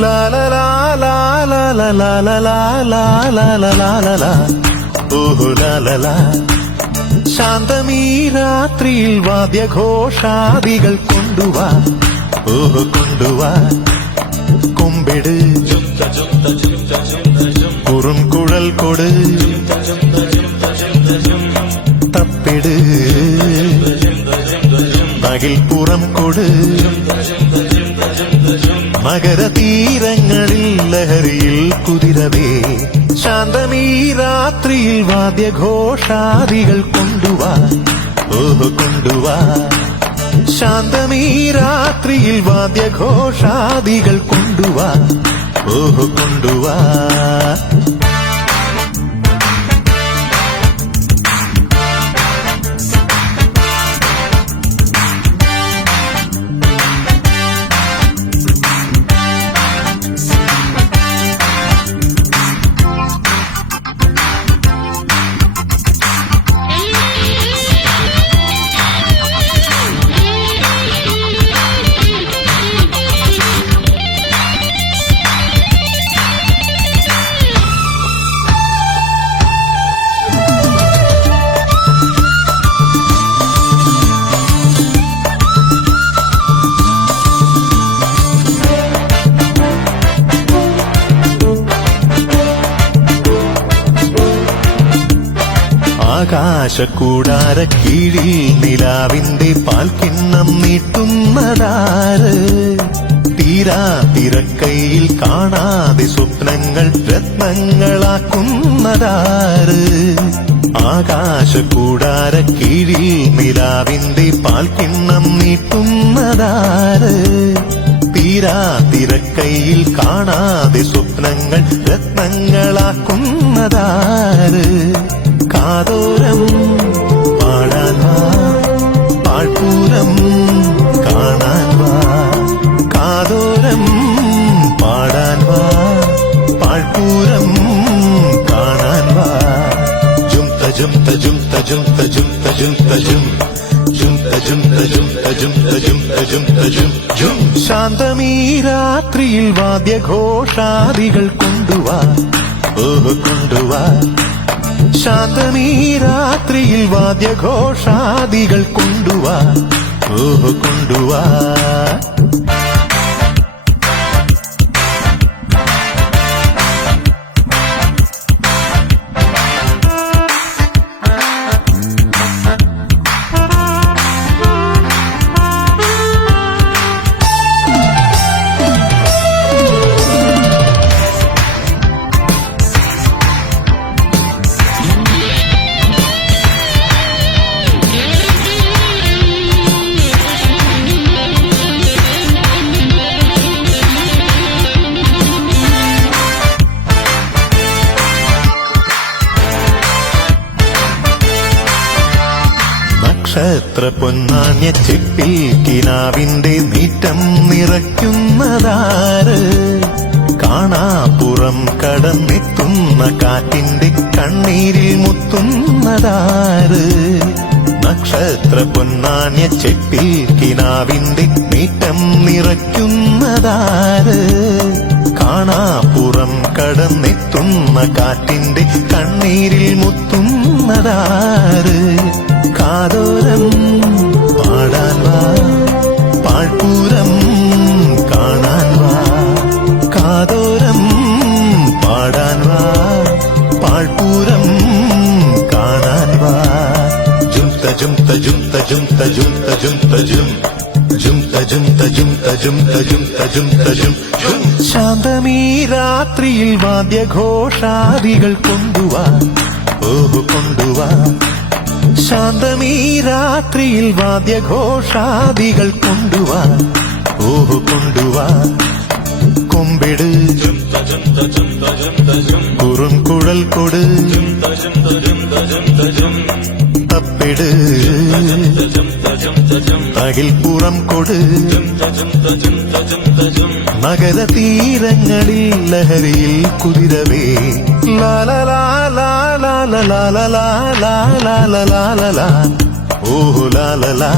La la la la la la la la la la la la la la la. Oh la la la. ശാന്തമീ രാത്രിയിൽ വാദ്യഘോഷാദികൾ കൊണ്ടുവാ, ഓഹ് കൊണ്ടുവാ. കൊമ്പിട് കുറുംകുഴൽ കൊട്, തപ്പിട് അകിൽപ്പുറം കൊട്. മകരതീരങ്ങളിൽ ലഹരിയിൽ കുതിരവേ, ശാന്തമീ രാത്രിയിൽ വാദ്യഘോഷാദികൾ കൊണ്ടുവാ, ഓഹ് കൊണ്ടുവാ. ശാന്തമീ രാത്രിയിൽ വാദ്യഘോഷാദികൾ കൊണ്ടുവാ, ഓഹ് കൊണ്ടുവാ. ആകാശക്കൂടാര കീഴിൽ നിലാവിന്റെ പാൽക്കിണ്ണം നീട്ടുന്നതാര്? തീരാ തിരക്കയിൽ കാണാതെ സ്വപ്നങ്ങൾ രത്നങ്ങളാക്കുന്നതാര്? ആകാശക്കൂടാര കീഴിൽ നിലാവിന്റെ പാൽക്കിണ്ണം നീട്ടുന്നതാര്? തീരാ തിരക്കയിൽ കാണാതെ സ്വപ്നങ്ങൾ രത്നങ്ങളാക്കുന്നതാര്? കാതോരം പാടാൻ വാ, പാഴ്പൂരം കാണാൻ വാ. കാതോരം പാടാൻ വാ, പാഴ്പൂരം കാണാൻ വാ. ജുംത ജുംത ജുംത ജുംത ജുംത ജുംത ജും, ജുംത ജുംത ജുംത ജുംത ജുംത ജുംത ജും ജും. ശാന്തമീ രാത്രിയിൽ വാദ്യഘോഷാദികൾ കൊണ്ടുവാ, ഓഹ് കൊണ്ടുവാ. ശാന്തമീ രാത്രിയിൽ വാദ്യഘോഷാദികൾ കൊണ്ടുവാ, ഓഹ് കൊണ്ടുവാ. നക്ഷത്ര പൊന്നാഞ്ഞ ചെപ്പിൽ കിനാവിന്റെ നീറ്റം നിറയ്ക്കുന്നതാര്? കാണാപ്പുറം കടന്നെത്തുന്ന കാറ്റിന്റെ കണ്ണീരിൽ മുത്തുന്നതാര്? നക്ഷത്ര പൊന്നാഞ്ഞ ചെപ്പിൽ കിനാവിന്റെ നീറ്റം നിറയ്ക്കുന്നതാര്? കാണാപ്പുറം കടന്നെത്തുന്ന കാറ്റിന്റെ കണ്ണീരിൽ മുത്തുന്നതാര്? കാതോരം പാടാൻ വാ, പാഴ്പൂരം കാണാൻ വാ. കാതോരം പാടാൻ വാ, പാഴ്പൂരം കാണാൻ വാ. ജുംത ജുംത ജുംത ജുംത ജുംത ജുംത ജും, ജുംത ജുംത ജുംത ജുംത ജുംത ജുംത ജും ജും. ശാന്തമീ രാത്രിയിൽ വാദ്യഘോഷാദികൾ കൊണ്ടുവാ, ഓഹ് കൊണ്ടുവാ. ശാന്തമീ രാത്രിയിൽ വാദ്യഘോഷാദികൾ കൊണ്ടുവാ, ഓഹ് കൊണ്ടുവാ. കൊമ്പിട് കുറുംകുഴൽ കൊട്, തപ്പിട് അകിൽപ്പുറം കൊട്. നഗരതീരങ്ങളിൽ ലഹരിയിൽ കുതിരവേ, ലാലലാ ലാലലാ ലാലലാ ലാലലാ ലാലലാ, ഓഹ് ലാലലാ.